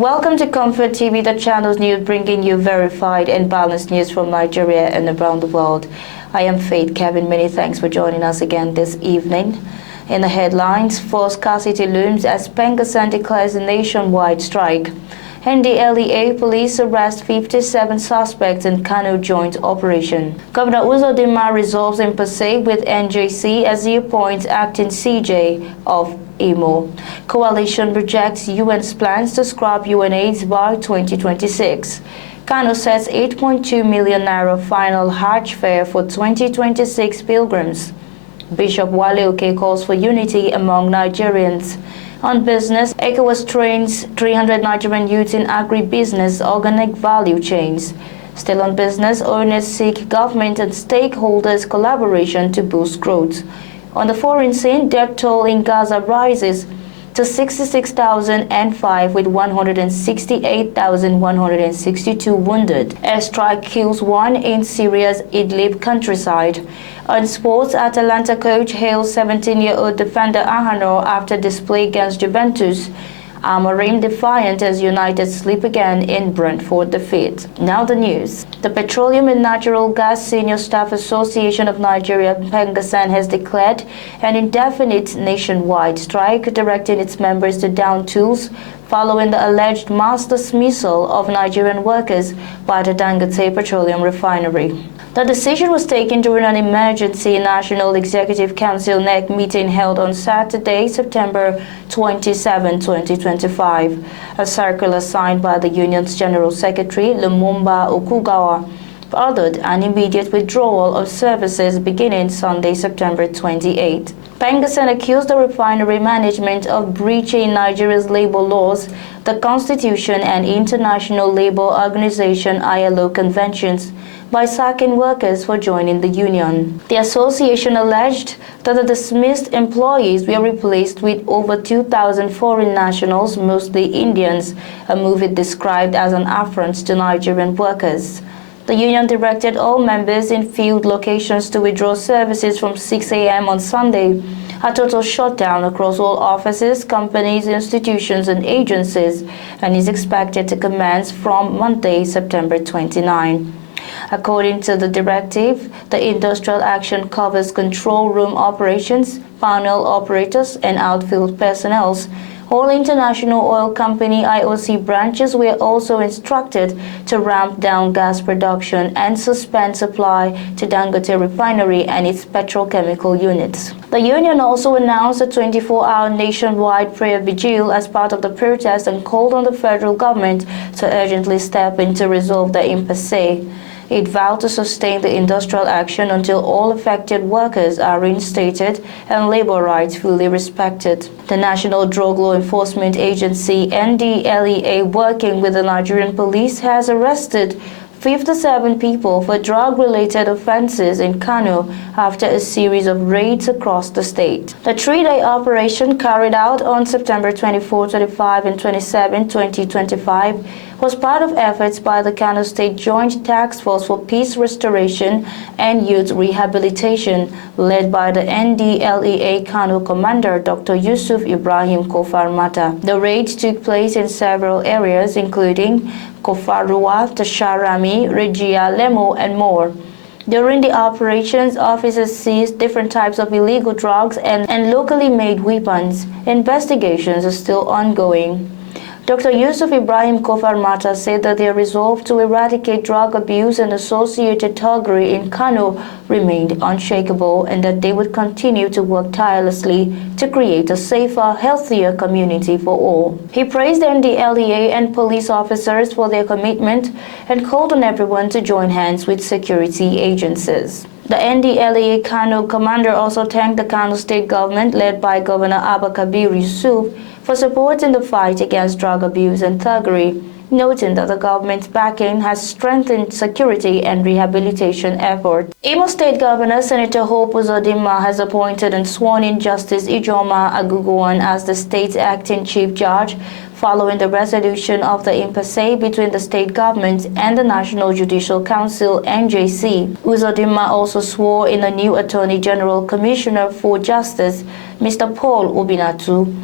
Welcome to Comfort TV, the channel's news, bringing you verified and balanced news from Nigeria and around the world. I am Faith Kevin. Many thanks for joining us again this evening. In the headlines, force scarcity looms as Pengasan declares a nationwide strike. NDLEA police arrest 57 suspects in Kano joint operation. Governor Uzodinma resolves impasse with NJC as he appoints acting CJ of Imo. Coalition rejects UN's plans to scrap UNAIDS by 2026. Kano sets 8.2 million naira final Hajj fare for 2026 pilgrims. Bishop Wale calls for unity among Nigerians. On business, ECOWAS trains 300 Nigerian youths in agribusiness organic value chains. Still on business, owners seek government and stakeholders' collaboration to boost growth. On the foreign scene, death toll in Gaza rises to 66,005 with 168,162 wounded. Airstrike kills one in Syria's Idlib countryside. On sports, Atalanta coach hails 17-year-old defender Ahano after display against Juventus. Amorim defiant as United sleep again in Brentford defeat. Now the news. The Petroleum and Natural Gas Senior Staff Association of Nigeria, Pengasan, has declared an indefinite nationwide strike, directing its members to down tools following the alleged mass dismissal of Nigerian workers by the Dangote Petroleum Refinery. The decision was taken during an emergency National Executive Council NEC meeting held on Saturday, September 27, 2025. A circular signed by the union's General Secretary, Lumumba Okugawa, ordered an immediate withdrawal of services beginning Sunday, September 28. Pengasan accused the refinery management of breaching Nigeria's labor laws, the Constitution and International Labour Organization ILO conventions by sacking workers for joining the union. The association alleged that the dismissed employees were replaced with over 2,000 foreign nationals, mostly Indians, a move it described as an affront to Nigerian workers. The union directed all members in field locations to withdraw services from 6 a.m. on Sunday, a total shutdown across all offices, companies, institutions, and agencies, and is expected to commence from Monday, September 29. According to the directive, the industrial action covers control room operations, panel operators, and outfield personnel. All International Oil Company IOC branches were also instructed to ramp down gas production and suspend supply to Dangote Refinery and its petrochemical units. The union also announced a 24-hour nationwide prayer vigil as part of the protest and called on the federal government to urgently step in to resolve the impasse. It vowed to sustain the industrial action until all affected workers are reinstated and labor rights fully respected. The National Drug Law Enforcement Agency, NDLEA, working with the Nigerian police, has arrested 57 people for drug-related offenses in Kano after a series of raids across the state. The three-day operation carried out on September 24, 25, and 27, 2025 was part of efforts by the Kano State Joint Task Force for Peace Restoration and Youth Rehabilitation, led by the NDLEA Kano Commander Dr. Yusuf Ibrahim Kofar Mata. The raids took place in several areas, including Kofarua, Tasharami, Regia, Lemo, and more. During the operations, officers seized different types of illegal drugs and locally made weapons. Investigations are still ongoing. Dr. Yusuf Ibrahim Kofar Mata said that their resolve to eradicate drug abuse and associated thuggery in Kano remained unshakable and that they would continue to work tirelessly to create a safer, healthier community for all. He praised NDLEA and police officers for their commitment and called on everyone to join hands with security agencies. The NDLEA Kano commander also thanked the Kano state government, led by Governor Abba Kabir Yusuf, for supporting the fight against drug abuse and thuggery, noting that the government's backing has strengthened security and rehabilitation efforts. Imo State Governor Senator Hope Uzodinma has appointed and sworn in Justice Ijoma Aguguwan as the state's acting chief judge, following the resolution of the impasse between the state government and the National Judicial Council (NJC). Uzodinma also swore in a new Attorney General Commissioner for Justice, Mr. Paul Obinatu.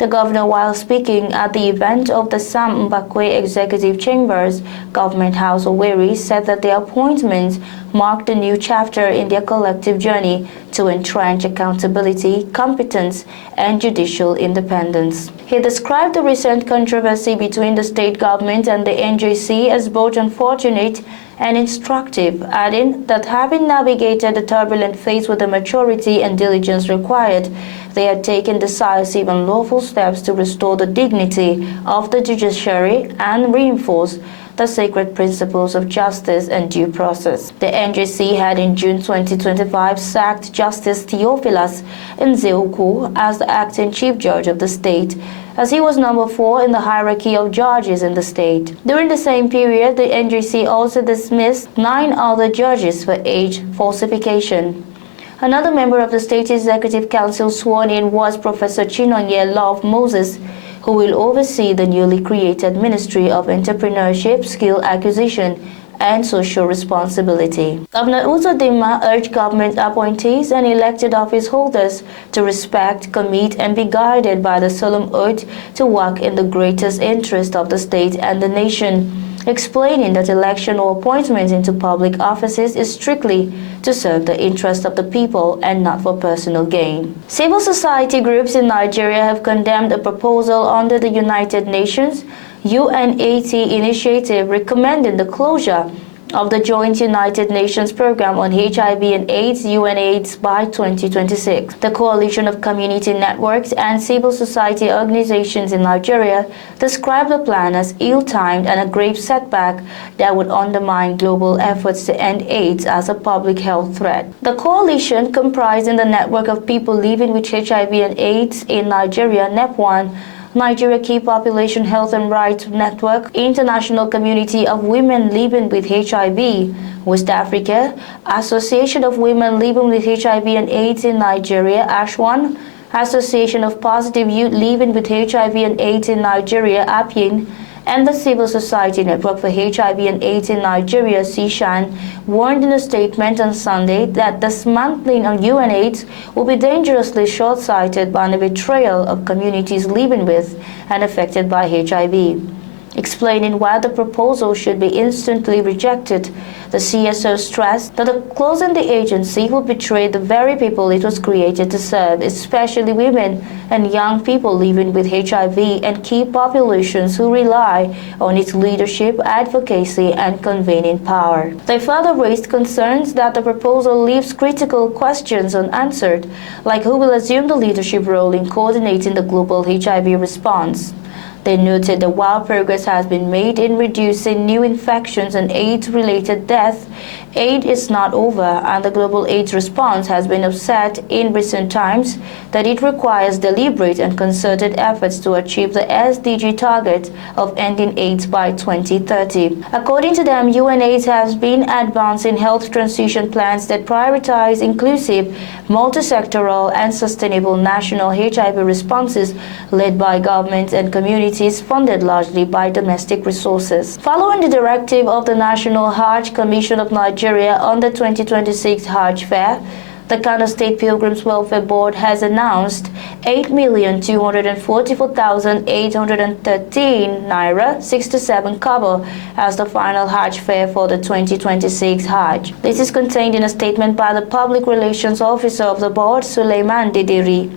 The governor, while speaking at the event of the Sam Mbakwe Executive Chambers Government House Owerri, said that the appointments marked a new chapter in their collective journey to entrench accountability, competence, and judicial independence. He described the recent controversy between the state government and the NJC as both unfortunate and instructive, adding that having navigated the turbulent phase with the maturity and diligence required, they had taken decisive and lawful steps to restore the dignity of the judiciary and reinforce the sacred principles of justice and due process. The NJC had in June 2025 sacked Justice Theophilus Nzeuku as the acting chief judge of the state, as he was number 4 in the hierarchy of judges in the state. During the same period, the NJC also dismissed 9 other judges for age falsification. Another member of the State Executive Council sworn in was Professor Chinonye Love Moses, who will oversee the newly created Ministry of Entrepreneurship, Skill Acquisition, and Social Responsibility. Governor Uzodinma urged government appointees and elected office holders to respect, commit, and be guided by the solemn oath to work in the greatest interest of the state and the nation, explaining that election or appointment into public offices is strictly to serve the interests of the people and not for personal gain. Civil society groups in Nigeria have condemned a proposal under the United Nations UNAT initiative recommending the closure of the Joint United Nations Program on HIV and AIDS UNAIDS by 2026. The coalition of community networks and civil society organizations in Nigeria described the plan as ill-timed and a grave setback that would undermine global efforts to end AIDS as a public health threat. The coalition, comprising the network of people living with HIV and AIDS in Nigeria, NEP1, Nigeria Key Population Health and Rights Network, International Community of Women Living with HIV, West Africa, Association of Women Living with HIV and AIDS in Nigeria, ASHWAN, Association of Positive Youth Living with HIV and AIDS in Nigeria, APYIN, and the Civil Society Network for HIV and AIDS in Nigeria, CSHAN, warned in a statement on Sunday that dismantling of UNAIDS will be dangerously short-sighted by the betrayal of communities living with and affected by HIV. Explaining why the proposal should be instantly rejected, the CSO stressed that closing the agency would betray the very people it was created to serve, especially women and young people living with HIV and key populations who rely on its leadership, advocacy, and convening power. They further raised concerns that the proposal leaves critical questions unanswered, like who will assume the leadership role in coordinating the global HIV response. They noted that while progress has been made in reducing new infections and AIDS-related deaths, AIDS is not over, and the global AIDS response has been upset in recent times that it requires deliberate and concerted efforts to achieve the SDG target of ending AIDS by 2030. According to them, UNAIDS has been advancing health transition plans that prioritize inclusive, multi-sectoral, and sustainable national HIV responses led by governments and communities funded largely by domestic resources. Following the directive of the National Hajj Commission of Nigeria on the 2026 Hajj Fair, the Kano State Pilgrims Welfare Board has announced 8,244,813 naira 67 kobo as the final Hajj fare for the 2026 Hajj. This is contained in a statement by the Public Relations Officer of the board, Suleiman Didiri.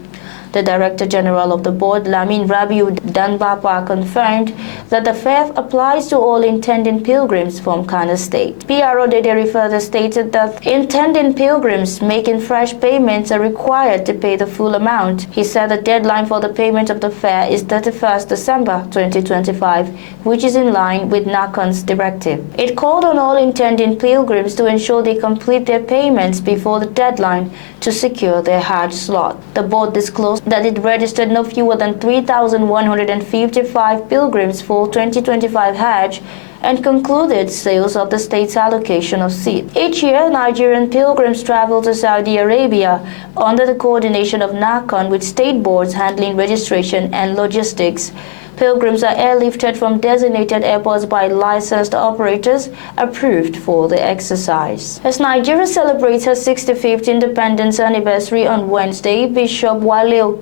The Director General of the board, Lamin Rabiu Danbapa, confirmed that the fare applies to all intending pilgrims from Kano State. PRO Dederi further stated that intending pilgrims making fresh payments are required to pay the full amount. He said the deadline for the payment of the fare is 31st December 2025, which is in line with NACON's directive. It called on all intending pilgrims to ensure they complete their payments before the deadline to secure their Hajj slot. The board disclosed that it registered no fewer than 3,155 pilgrims for 2025 Hajj and concluded sales of the state's allocation of seats. Each year, Nigerian pilgrims travel to Saudi Arabia under the coordination of NACON, with state boards handling registration and logistics. Pilgrims are airlifted from designated airports by licensed operators approved for the exercise. As Nigeria celebrates her 65th independence anniversary on Wednesday, Bishop Wale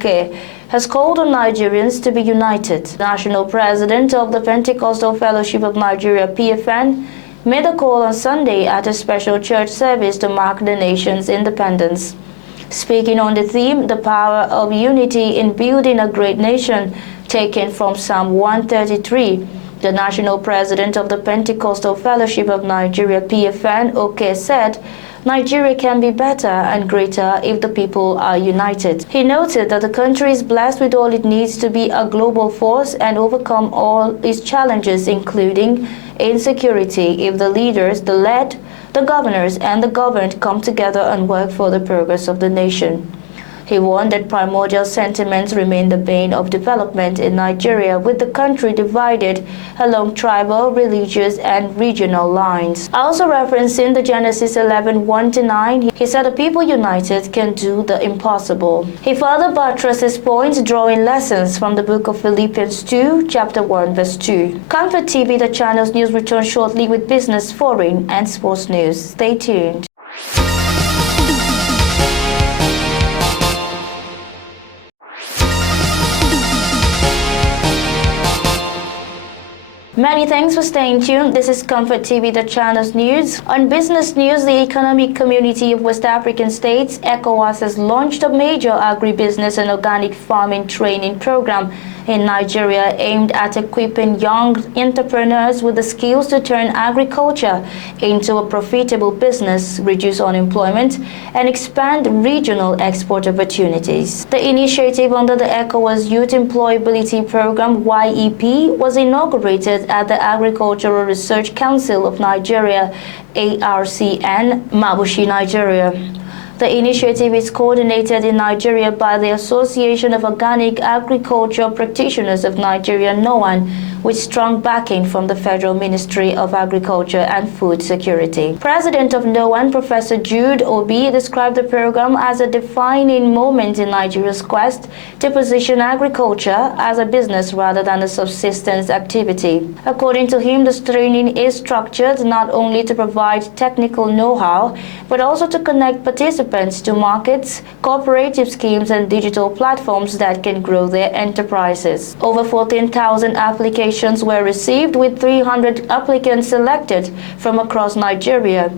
has called on Nigerians to be united. The national president of the Pentecostal Fellowship of Nigeria, PFN, made a call on Sunday at a special church service to mark the nation's independence. Speaking on the theme, the power of unity in building a great nation, taken from Psalm 133, the national president of the Pentecostal Fellowship of Nigeria, PFN, said, Nigeria can be better and greater if the people are united. He noted that the country is blessed with all it needs to be a global force and overcome all its challenges, including insecurity, if the leaders, the led, the governors, and the governed come together and work for the progress of the nation. He warned that primordial sentiments remain the bane of development in Nigeria, with the country divided along tribal, religious, and regional lines. Also referencing the Genesis 11:1-9, he said the people united can do the impossible. He further buttressed his points, drawing lessons from the book of Philippians 2, chapter 1, verse 2. Comfort TV, the channel's news, returns shortly with business, foreign, and sports news. Stay tuned. Many thanks for staying tuned. This is Comfort TV, the channel's news. On business news, the Economic Community of West African States, ECOWAS, has launched a major agribusiness and organic farming training program in Nigeria aimed at equipping young entrepreneurs with the skills to turn agriculture into a profitable business, reduce unemployment, and expand regional export opportunities. The initiative under the ECOWAS Youth Employability Program, YEP, was inaugurated at the Agricultural Research Council of Nigeria, ARCN, Mabushi, Nigeria. The initiative is coordinated in Nigeria by the Association of Organic Agriculture Practitioners of Nigeria, NOAN, with strong backing from the Federal Ministry of Agriculture and Food Security. President of NOAN, Professor Jude Obi, described the program as a defining moment in Nigeria's quest to position agriculture as a business rather than a subsistence activity. According to him, this training is structured not only to provide technical know-how, but also to connect participants to markets, cooperative schemes, and digital platforms that can grow their enterprises. Over 14,000 applications were received, with 300 applicants selected from across Nigeria.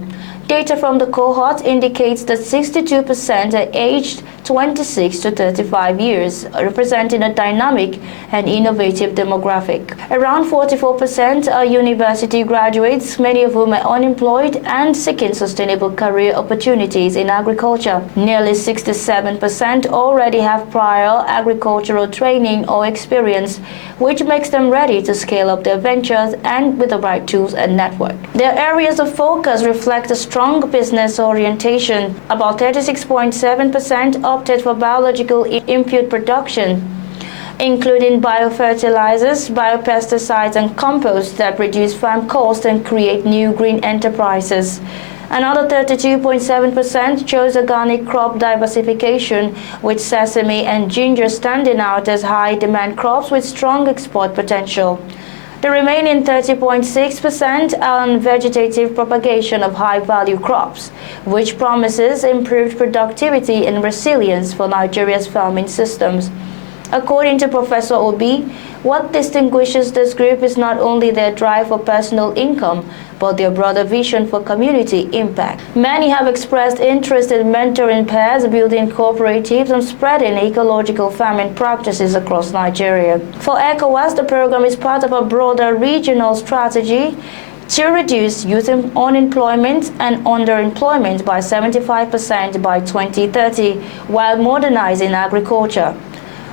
Data from the cohort indicates that 62% are aged 26 to 35 years, representing a dynamic and innovative demographic. Around 44% are university graduates, many of whom are unemployed and seeking sustainable career opportunities in agriculture. Nearly 67% already have prior agricultural training or experience, which makes them ready to scale up their ventures and with the right tools and network. Their areas of focus reflect a strong business orientation. About 36.7% opted for biological input production, including biofertilizers, biopesticides, and compost that reduce farm costs and create new green enterprises. Another 32.7% chose organic crop diversification, with sesame and ginger standing out as high-demand crops with strong export potential. The remaining 30.6% on vegetative propagation of high-value crops, which promises improved productivity and resilience for Nigeria's farming systems. According to Professor Obi, what distinguishes this group is not only their drive for personal income, but their broader vision for community impact. Many have expressed interest in mentoring pairs, building cooperatives, and spreading ecological farming practices across Nigeria. For ECOWAS, the program is part of a broader regional strategy to reduce youth unemployment and underemployment by 75% by 2030, while modernizing agriculture.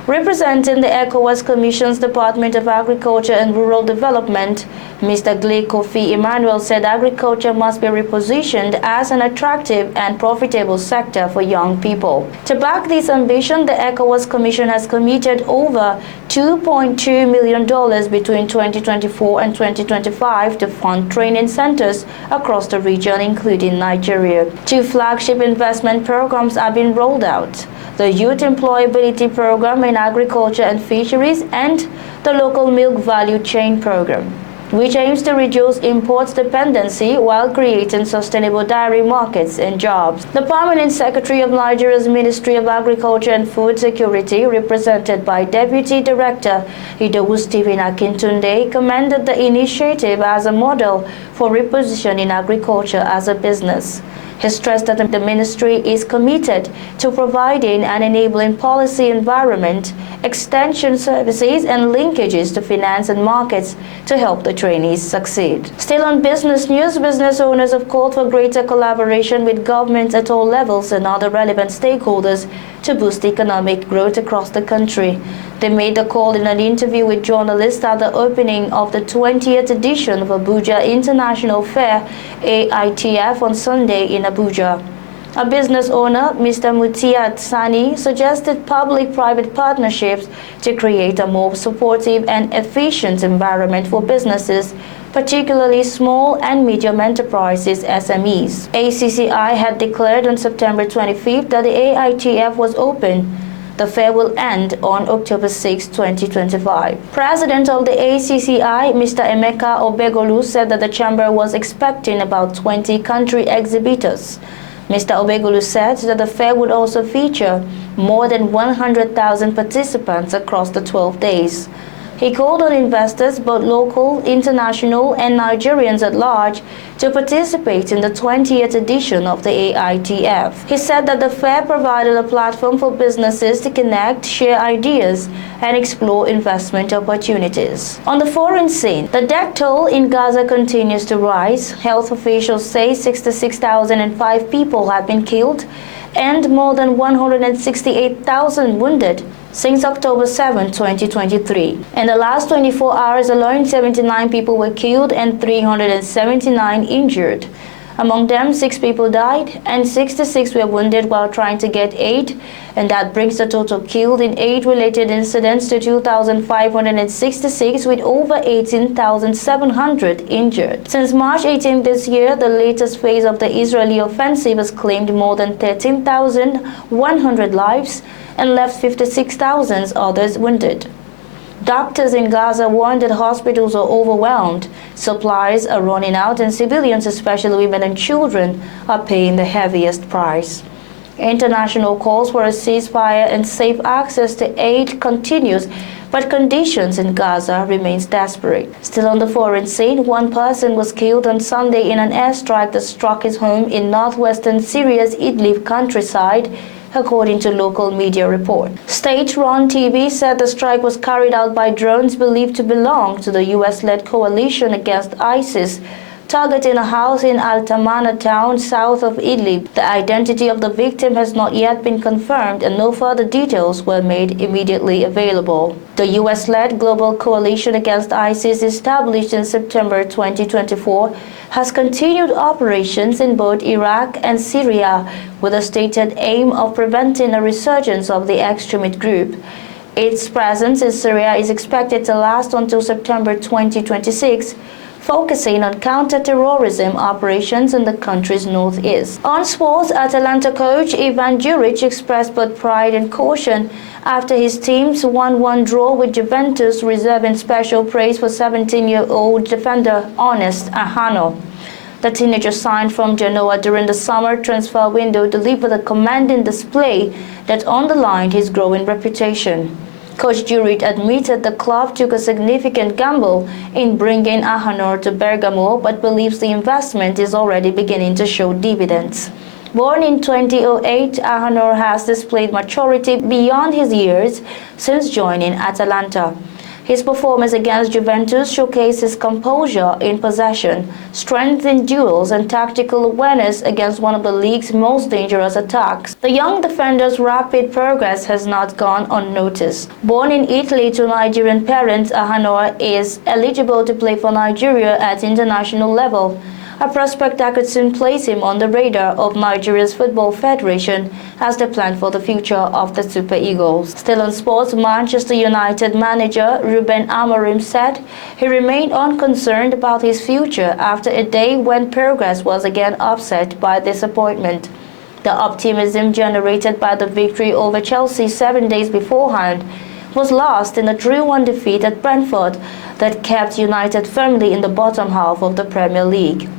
Representing the ECOWAS Commission's Department of Agriculture and Rural Development, Mr. Gle Kofi Emmanuel said agriculture must be repositioned as an attractive and profitable sector for young people. To back this ambition, the ECOWAS Commission has committed over $2.2 million between 2024 and 2025 to fund training centers across the region, including Nigeria. 2 flagship investment programs are being rolled out. The Youth Employability Program in Agriculture and Fisheries, and the Local Milk Value Chain Program, which aims to reduce import dependency while creating sustainable dairy markets and jobs. The Permanent Secretary of Nigeria's Ministry of Agriculture and Food Security, represented by Deputy Director Idowu Stephen Akintunde, commended the initiative as a model for repositioning agriculture as a business. He stressed that the ministry is committed to providing an enabling policy environment, extension services, and linkages to finance and markets to help the trainees succeed. Still on business news, business owners have called for greater collaboration with governments at all levels and other relevant stakeholders to boost economic growth across the country. They made the call in an interview with journalists at the opening of the 20th edition of Abuja International Fair, AITF, on Sunday in Abuja. A business owner, Mr. Mutiat Sani, suggested public-private partnerships to create a more supportive and efficient environment for businesses, particularly small and medium enterprises (SMEs). ACCI had declared on September 25th that the AITF was open. The fair will end on October 6, 2025. President of the ACCI, Mr. Emeka Obegolu, said that the chamber was expecting about 20 country exhibitors. Mr. Obegolu said that the fair would also feature more than 100,000 participants across the 12 days. He called on investors, both local, international, and Nigerians at large, to participate in the 20th edition of the AITF. He said that the fair provided a platform for businesses to connect, share ideas, and explore investment opportunities. On the foreign scene, the death toll in Gaza continues to rise. Health officials say 66,005 people have been killed and more than 168,000 wounded since October 7, 2023. In the last 24 hours alone, 79 people were killed and 379 injured. Among them, 6 people died and 66 were wounded while trying to get aid, and that brings the total killed in aid-related incidents to 2,566, with over 18,700 injured. Since March 18 this year, the latest phase of the Israeli offensive has claimed more than 13,100 lives and left 56,000 others wounded. Doctors in Gaza warn that hospitals are overwhelmed, supplies are running out, and civilians, especially women and children, are paying the heaviest price. International calls for a ceasefire and safe access to aid continues, but conditions in Gaza remains desperate. Still on the foreign scene, one person was killed on Sunday in an airstrike that struck his home in northwestern Syria's Idlib countryside, according to local media report. State-run TV said the strike was carried out by drones believed to belong to the US-led coalition against ISIS, targeting a house in Atalanta town south of Idlib. The identity of the victim has not yet been confirmed, and no further details were made immediately available. The US-led Global Coalition Against ISIS, established in September 2024, has continued operations in both Iraq and Syria with a stated aim of preventing a resurgence of the extremist group. Its presence in Syria is expected to last until September 2026, focusing on counter-terrorism operations in the country's northeast. On sports, Atalanta coach Ivan Juric expressed both pride and caution after his team's 1-1 draw with Juventus, reserving special praise for 17-year-old defender Ernest Ahano. The teenager, signed from Genoa during the summer transfer window, delivered a commanding display that underlined his growing reputation. Coach Juric admitted the club took a significant gamble in bringing Ahano to Bergamo, but believes the investment is already beginning to show dividends. Born in 2008, Ahano has displayed maturity beyond his years since joining Atalanta. His performance against Juventus showcased his composure in possession, strength in duels, and tactical awareness against one of the league's most dangerous attacks. The young defender's rapid progress has not gone unnoticed. Born in Italy to Nigerian parents, Ahano is eligible to play for Nigeria at international level, a prospect that could soon place him on the radar of Nigeria's Football Federation as they plan for the future of the Super Eagles. Still on sports, Manchester United manager Ruben Amorim said he remained unconcerned about his future after a day when progress was again upset by disappointment. The optimism generated by the victory over Chelsea 7 days beforehand was lost in a 3-1 defeat at Brentford that kept United firmly in the bottom half of the Premier League.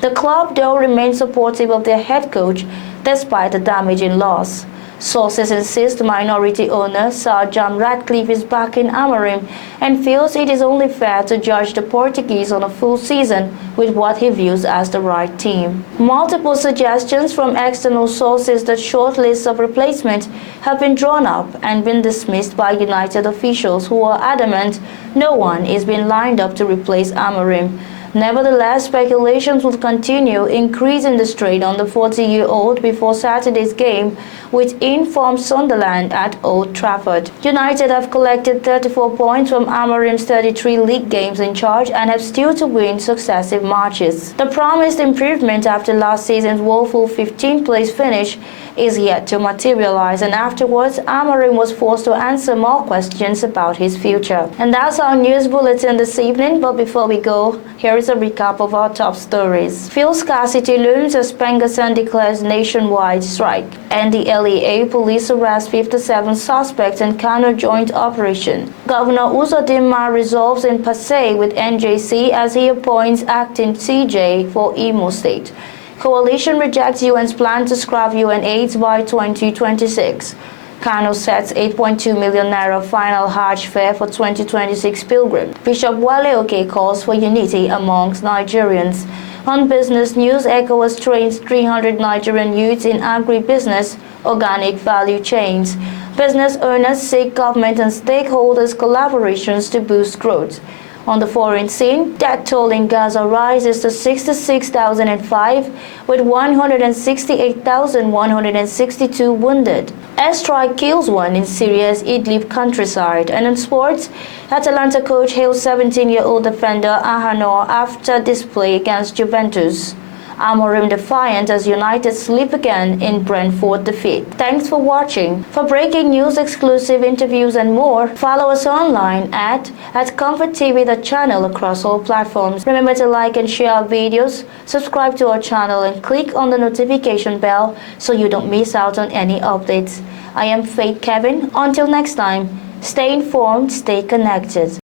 The club, though, remains supportive of their head coach despite the damaging loss. Sources insist minority owner Sir John Ratcliffe is backing Amorim and feels it is only fair to judge the Portuguese on a full season with what he views as the right team. Multiple suggestions from external sources that short lists of replacements have been drawn up and been dismissed by United officials who are adamant no one is being lined up to replace Amorim. Nevertheless, speculations will continue, increasing the strain on the 40-year-old before Saturday's game with informed Sunderland at Old Trafford. United have collected 34 points from Amorim's 33 league games in charge and have still to win successive matches. The promised improvement after last season's woeful 15th place finish is yet to materialize, and afterwards Amorim was forced to answer more questions about his future. And that's our news bulletin this evening, but before we go, here is a recap of our top stories. Fuel scarcity looms as Pengassan declares nationwide strike, and the LEA police arrest 57 suspects in Kano joint operation. Governor Uzodinma resolves in Pasay with NJC as he appoints acting CJ for Imo State. Coalition rejects UN's plan to scrap UN AIDS by 2026. Kano sets 8.2 million naira final Hajj fare for 2026 pilgrim. Bishop Wale calls for unity amongst Nigerians. On business news, ECOWAS trains 300 Nigerian youths in agribusiness, organic value chains. Business owners seek government and stakeholders' collaborations to boost growth. On the foreign scene, death toll in Gaza rises to 66,005 with 168,162 wounded. Airstrike kills one in Syria's Idlib countryside. And in sports, Atalanta coach hails 17-year-old defender Ahanor after display against Juventus. Amorim defiant as United slip again in Brentford defeat. Thanks for watching. For breaking news, exclusive interviews and more, follow us online at ComfortTV.channel across all platforms. Remember to like and share our videos, subscribe to our channel and click on the notification bell so you don't miss out on any updates. I am Faith Kevin. Until next time, stay informed, stay connected.